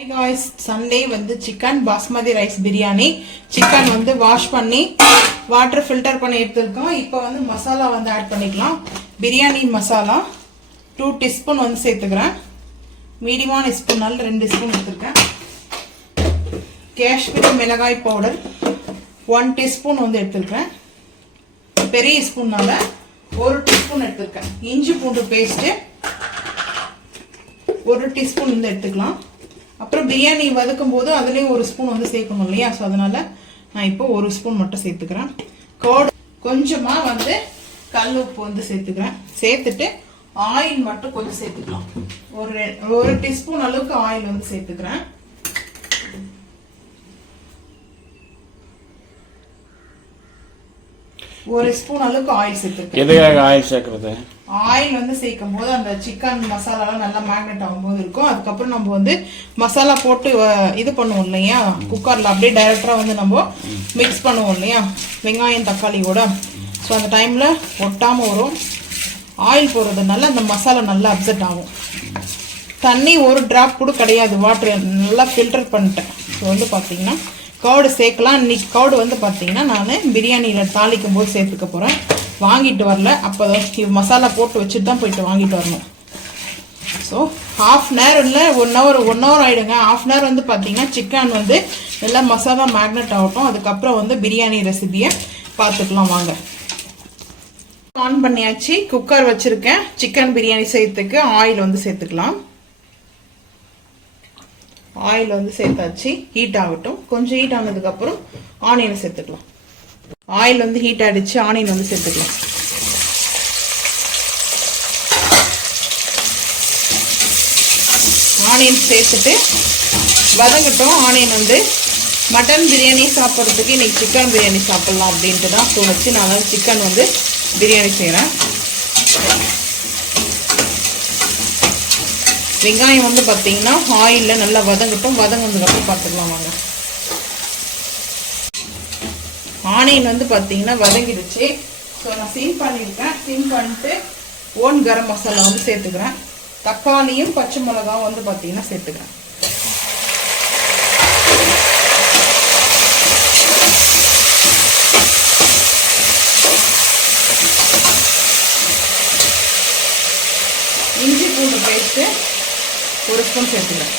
Hey guys, Sunday வந்து chicken basmati rice biryani. Chicken வந்து wash பண்ணி water filter பண்ணி எடுத்துருக்கோம். இப்போ வந்து மசாலா வந்து ஆட் பண்ணிக்கலாம். பிரியாணி மசாலா 2 teaspoon வந்து சேர்த்துக்கிறேன். மீடியமான ஸ்பூனால 2 ஸ்பூன் எடுத்துருக்கேன். காஷ்மீரி மிளகாய் பவுடர் 1 teaspoon வந்து எடுத்துருக்கேன். பெரிய ஸ்பூனால 1 teaspoon எடுத்துருக்கேன். இஞ்சி பூண்டு பேஸ்ட் 1 teaspoon வந்து எடுத்துக்கலாம். அப்புறம் பிரியாணி வதக்கும்போது அதுலயும் 1 ஸ்பூன் வந்து சேர்க்கணும் இல்லையா, சோ அதனால நான் இப்போ 1 ஸ்பூன் மட்டும் சேர்த்துக்கிறேன். கர்ட் கொஞ்சமா வந்து கல் உப்பு வந்து சேர்த்துக்கிறேன். சேர்த்துட்டு ஆயில் மட்டும் கொஞ்சம் சேர்த்துக்கலாம். ஒரு டீஸ்பூன் அளவுக்கு ஆயில் வந்து சேர்த்துக்கிறேன். ஒரு ஸ்பூன் அளவுக்கு ஆயில் சேர்த்துக்கிறேன். எதுக்காக ஆயில் சேர்க்கிறது? ஆயில் வந்து சேர்க்கும் போது அந்த சிக்கன் மசாலாலாம் நல்லா மேக்னெட் ஆகும்போது இருக்கும். அதுக்கப்புறம் நம்ம வந்து மசாலா போட்டு இது பண்ணுவோம் இல்லையா, குக்கர்ல அப்படியே டைரக்டரா வந்து நம்ம மிக்ஸ் பண்ணுவோம் இல்லையா வெங்காயம் தக்காளியோட. ஸோ அந்த டைம்ல ஒட்டாம வரும். ஆயில் போடுறதுனால அந்த மசாலா நல்லா அப்செட் ஆகும். தண்ணி ஒரு டிராப் கூட கிடையாது, வாட்டர் நல்லா ஃபில்டர் பண்ணிட்டேன். ஸோ வந்து பார்த்தீங்கன்னா கர்டு சேர்க்கலாம். இன்னைக்கு கர்டு வந்து பார்த்தீங்கன்னா நான் பிரியாணியில் தாளிக்கும் போது சேர்த்துக்க போகிறேன். வாங்கிட்டு வரல, அப்போ மசாலா போட்டு வச்சுட்டு தான் போயிட்டு வாங்கிட்டு வரணும். ஸோ ஹாஃப் அன் ஹவர் இல்லை 1 hour ஆகிடுங்க. ஹாஃப் அன் ஹவர் வந்து பார்த்தீங்கன்னா சிக்கன் வந்து நல்லா மசாலா மேக்னெட் ஆகட்டும். அதுக்கப்புறம் வந்து பிரியாணி ரெசிபியை பார்த்துக்கலாம் வாங்க. ஆன் பண்ணியாச்சு, குக்கர் வச்சுருக்கேன். சிக்கன் பிரியாணி செய்யறதுக்கு ஆயில் வந்து சேர்த்துக்கலாம். ஆயில் வந்து சேர்த்தாச்சு, ஹீட் ஆகட்டும். கொஞ்சம் ஹீட் ஆனதுக்கப்புறம் ஆனியனை சேர்த்துக்கலாம். ஆயில் வந்து ஹீட் ஆகிடுச்சு, ஆனியன் வந்து சேர்த்துக்கலாம். ஆனியன் சேர்த்துட்டு வதங்கட்டும். ஆனியன் வந்து மட்டன் பிரியாணி சாப்பிட்றதுக்கு இன்னைக்கு சிக்கன் பிரியாணி சாப்பிட்லாம் அப்படின்ட்டு தான் தோணுச்சு. நான் வந்து சிக்கன் வந்து பிரியாணி செய்கிறேன். வெங்காயம் வந்து பார்த்தீங்கன்னா ஆயிலில் நல்லா வதங்கட்டும். வதங்கினதுக்கப்புறம் பார்த்துக்கலாம் வாங்க. ஆனியன் வந்து பார்த்தீங்கன்னா வதங்கிடுச்சு. ஸோ நான் சிம் பண்ணியிருக்கேன். சிம் பண்ணிட்டு ஓன் கரம் மசாலா வந்து சேர்த்துக்கிறேன். தக்காளியும் பச்சை மிளகாவும் வந்து பார்த்தீங்கன்னா சேர்த்துக்கிறேன். இஞ்சி பூண்டு பேஸ்ட்டு 1 ஸ்பூன் சேர்த்துக்கிறேன்.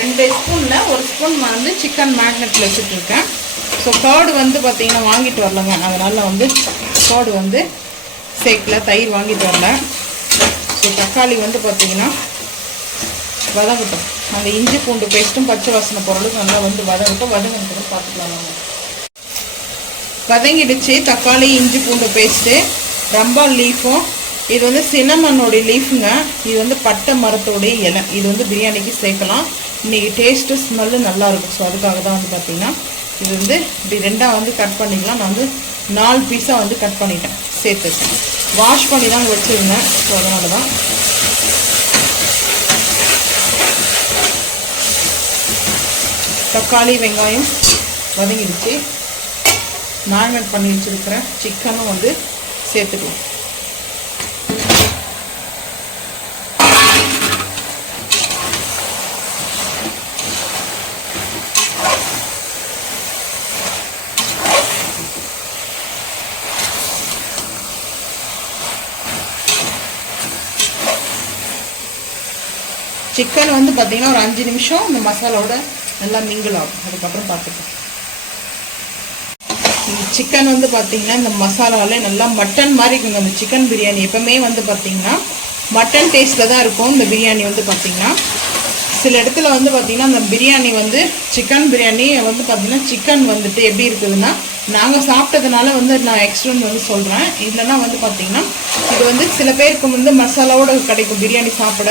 2 ஸ்பூனில் 1 ஸ்பூன் வந்து சிக்கன் மேக்னெட்டில் வச்சுட்ருக்கேன். ஸோ கர்டு வந்து பார்த்தீங்கன்னா வாங்கிட்டு வரலங்க, அதனால் வந்து கர்டு வந்து சேர்க்கல. தயிர் வாங்கிட்டு வரல. ஸோ தக்காளி வந்து பார்த்தீங்கன்னா வதங்கட்டும். அந்த இஞ்சி பூண்டு பேஸ்ட்டும் பச்சை வாசனை பொருளுக்கு நல்லா வந்து வதங்கட்டும். வதங்கினதுக்கு பார்த்துக்கலாம் வாங்க. வதங்கிடுச்சு தக்காளி இஞ்சி பூண்டு பேஸ்ட்டு. ரம்பா லீஃபும் இது வந்து சினமனோடைய லீஃபுங்க. இது வந்து பட்டை மரத்தோடைய இலை. இது வந்து பிரியாணிக்கு சேர்க்கலாம். இன்னைக்கு டேஸ்ட்டு ஸ்மெல்லு நல்லா இருக்கும். ஸோ அதுக்காக தான் வந்து பார்த்தீங்கன்னா இது வந்து இப்படி 2ஆக வந்து கட் பண்ணிக்கலாம். நான் வந்து 4 பீஸாக வந்து கட் பண்ணிட்டேன். சேர்த்துருக்கேன். வாஷ் பண்ணி தான் வச்சுருந்தேன். ஸோ அதனால தான். தக்காளி வெங்காயம் வதங்கிடுச்சு. மேரினேட் பண்ணி வச்சுருக்கிறேன் சிக்கனும் வந்து சேர்த்துக்கலாம். சிக்கன் வந்து பார்த்தீங்கன்னா ஒரு 5 நிமிஷம் இந்த மசாலாவோட நல்லா மிங்கிள் ஆகும். அதுக்கப்புறம் பார்த்துக்கலாம். இந்த சிக்கன் வந்து பார்த்தீங்கன்னா இந்த மசாலாவிலே நல்லா மட்டன் மாதிரி இருக்குங்க. அந்த சிக்கன் பிரியாணி எப்பவுமே வந்து பார்த்தீங்கன்னா மட்டன் டேஸ்ட்டில் தான் இருக்கும். இந்த பிரியாணி வந்து பார்த்தீங்கன்னா சில இடத்துல வந்து பார்த்தீங்கன்னா அந்த பிரியாணி வந்து சிக்கன் பிரியாணி வந்து பார்த்தீங்கன்னா சிக்கன் வந்துட்டு எப்படி இருக்குதுன்னா, நாங்கள் சாப்பிட்டதுனால வந்து நான் எக்ஸ்ட்ரா வந்து சொல்கிறேன். இல்லைன்னா வந்து பார்த்தீங்கன்னா இது வந்து சில பேருக்கு வந்து மசாலாவோட கிடைக்கும் பிரியாணி சாப்பிட.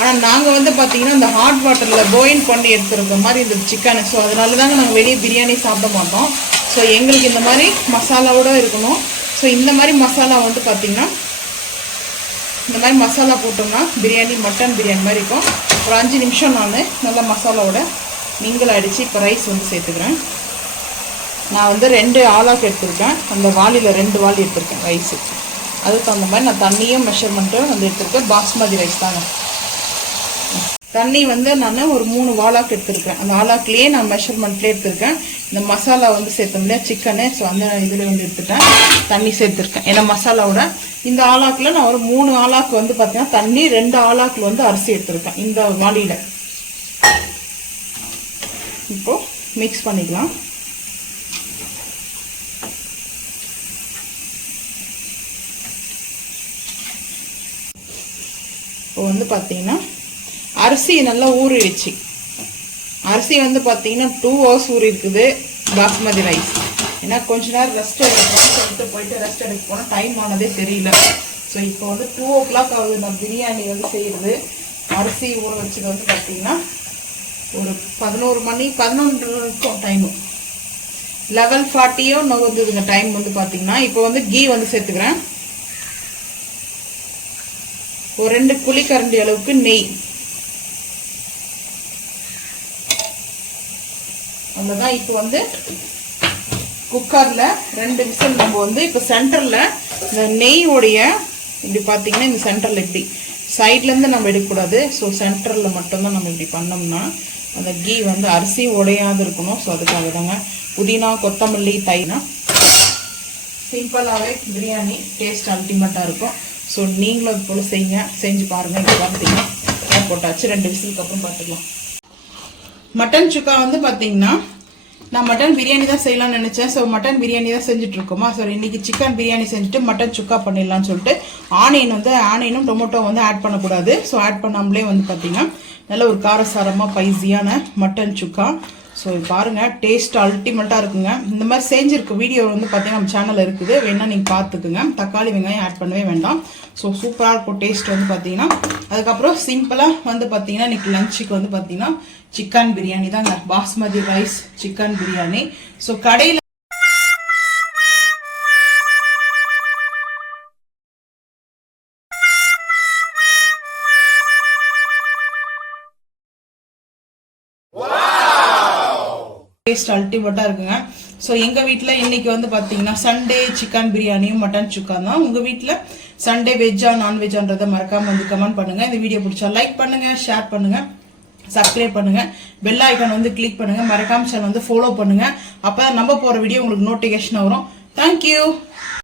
ஆனால் நாங்கள் வந்து பார்த்தீங்கன்னா இந்த ஹாட் வாட்டரில் பாயில் பண்ணி எடுத்துருக்க மாதிரி இந்த சிக்கனு. ஸோ அதனால தாங்க நாங்கள் வெளியே பிரியாணி சாப்பிட மாட்டோம். ஸோ எங்களுக்கு இந்த மாதிரி மசாலாவோடு இருக்கணும். ஸோ இந்த மாதிரி மசாலா வந்து பார்த்தீங்கன்னா இந்த மாதிரி மசாலா போட்டோம்னா பிரியாணி மட்டன் பிரியாணி மாதிரி இருக்கும். ஒரு 5 நிமிஷம் நான் நல்லா மசாலாவோட மிங்கிள் ஆகிடுச்சு. இப்போ ரைஸ் வந்து சேர்த்துக்கிறேன். நான் வந்து 2 ஆலாக்கு எடுத்துருக்கேன். அந்த வாளியில் 2 வாளி எடுத்துருக்கேன் ரைஸு. அதுக்கு தகுந்த மாதிரி நான் தண்ணியும் மெஷர்மெண்ட்டும் வந்து எடுத்துருக்கேன். பாஸ்மதி ரைஸ் தாங்க. தண்ணி வந்து நான் ஒரு 3 வாலாக்கு எடுத்துருக்கேன். அந்த ஆலாக்குலேயே நான் மெஷர்மெண்ட்லேயே எடுத்துருக்கேன். இந்த மசாலா வந்து சேர்த்தோம் இல்லையா சிக்கனு, ஸோ அந்த இதில் வந்து எடுத்துட்டேன், தண்ணி சேர்த்துருக்கேன். ஏன்னா மசாலாவோட இந்த ஆலாக்கில் நான் ஒரு 3 ஆலாக்கு வந்து பார்த்தீங்கன்னா தண்ணி, 2 ஆலாக்கில் வந்து அரிசி எடுத்துருக்கேன் இந்த வாளியில். இப்போது மிக்ஸ் பண்ணிக்கலாம். இப்போ வந்து பார்த்தீங்கன்னா அரிசி நல்லா ஊறிடுச்சு. அரிசி வந்து பார்த்தீங்கன்னா 2 hours ஊறி இருக்குது பாஸ்மதி ரைஸ். ஏன்னா கொஞ்ச நேரம் ரெஸ்ட் எடுக்கணும்னு சொல்லிட்டு போயிட்டு ரெஸ்ட் எடுக்க போனால் டைம் ஆனதே தெரியல. ஸோ இப்போ வந்து 2 o'clock ஆகுது நான் பிரியாணி வந்து செய்கிறது. அரிசி ஊற வச்சது வந்து பார்த்தீங்கன்னா ஒரு 11 மணி 11 இருக்கும் டைமு. 11:40 வந்துதுங்க டைம் வந்து பார்த்தீங்கன்னா. இப்போ வந்து கீ வந்து சேர்த்துக்கிறேன். ஒரு 2 குழிக்கரண்டி அளவுக்கு நெய். அவ்வளோதான். இப்போ வந்து குக்கரில் 2 விசில் நம்ம வந்து இப்போ சென்டரில் இந்த நெய்யோடைய இப்படி பார்த்தீங்கன்னா இந்த சென்டரில் இப்படி சைட்லேருந்து நம்ம எடுக்கக்கூடாது. ஸோ சென்டரில் மட்டும்தான் நம்ம இப்படி பண்ணோம்னா அந்த கீ வந்து அரிசி உடையாது இருக்கணும். ஸோ அதுக்காக தாங்க. புதினா, கொத்தமல்லி, தைனா சிம்பிளாகவே பிரியாணி டேஸ்ட் அல்டிமேட்டாக இருக்கும். ஸோ நீங்களும் அது போல் செய்யுங்க, செஞ்சு பாருங்கள். இப்போ பார்த்தீங்கன்னா போட்டாச்சு, 2 விசிலுக்கு அப்புறம் பார்த்துக்கலாம். மட்டன் சுக்கா வந்து பார்த்தீங்கன்னா நான் மட்டன் பிரியாணி தான் செய்யலாம்னு நினச்சேன். ஸோ மட்டன் பிரியாணி தான் செஞ்சுட்ருக்கோமா. ஸோ இன்றைக்கி சிக்கன் பிரியாணி செஞ்சுட்டு மட்டன் சுக்கா பண்ணிடலான்னு சொல்லிட்டு ஆனியனும் டொமேட்டோ வந்து ஆட் பண்ணக்கூடாது. ஸோ ஆட் பண்ணாமலே வந்து பார்த்தீங்கன்னா நல்ல ஒரு காரசாரமாக பைஸியான மட்டன் சுக்கா. ஸோ பாருங்கள், டேஸ்ட் அல்டிமேட்டாக இருக்குங்க. இந்த மாதிரி செஞ்சுருக்க வீடியோ வந்து பார்த்தீங்கன்னா நம்ம சேனலில் இருக்குது, வேணா நீங்கள் பார்த்துக்குங்க. தக்காளி வெங்காயம் ஆட் பண்ணவே வேண்டாம். ஸோ சூப்பராக இருக்கும் டேஸ்ட் வந்து பார்த்தீங்கன்னா. அதுக்கப்புறம் சிம்பிளாக வந்து பார்த்தீங்கன்னா இன்றைக்கி லஞ்சுக்கு வந்து பார்த்தீங்கன்னா சிக்கன் பிரியாணி தாங்க. Basmati rice chicken biryani. So கடையில் டேஸ்ட் அல்டிமேட்டாக இருக்குங்க. ஸோ எங்கள் வீட்டில் இன்னைக்கு வந்து பார்த்தீங்கன்னா சண்டே சிக்கன் பிரியாணியும் மட்டன் சுக்கா தான். உங்கள் வீட்டில் சண்டே வெஜ்ஜா நான்வெஜ்ஜான்றதை மறக்காமல் வந்து கமெண்ட் பண்ணுங்கள். இந்த வீடியோ பிடிச்சா லைக் பண்ணுங்கள், ஷேர் பண்ணுங்கள், சப்ஸ்கிரைப் பண்ணுங்கள், பெல் ஐக்கான் வந்து கிளிக் பண்ணுங்கள், மறக்காம சேனல் வந்து ஃபாலோ பண்ணுங்கள். அப்போ நம்ம போகிற வீடியோ உங்களுக்கு நோட்டிஃபிகேஷன் வரும். தேங்க்யூ.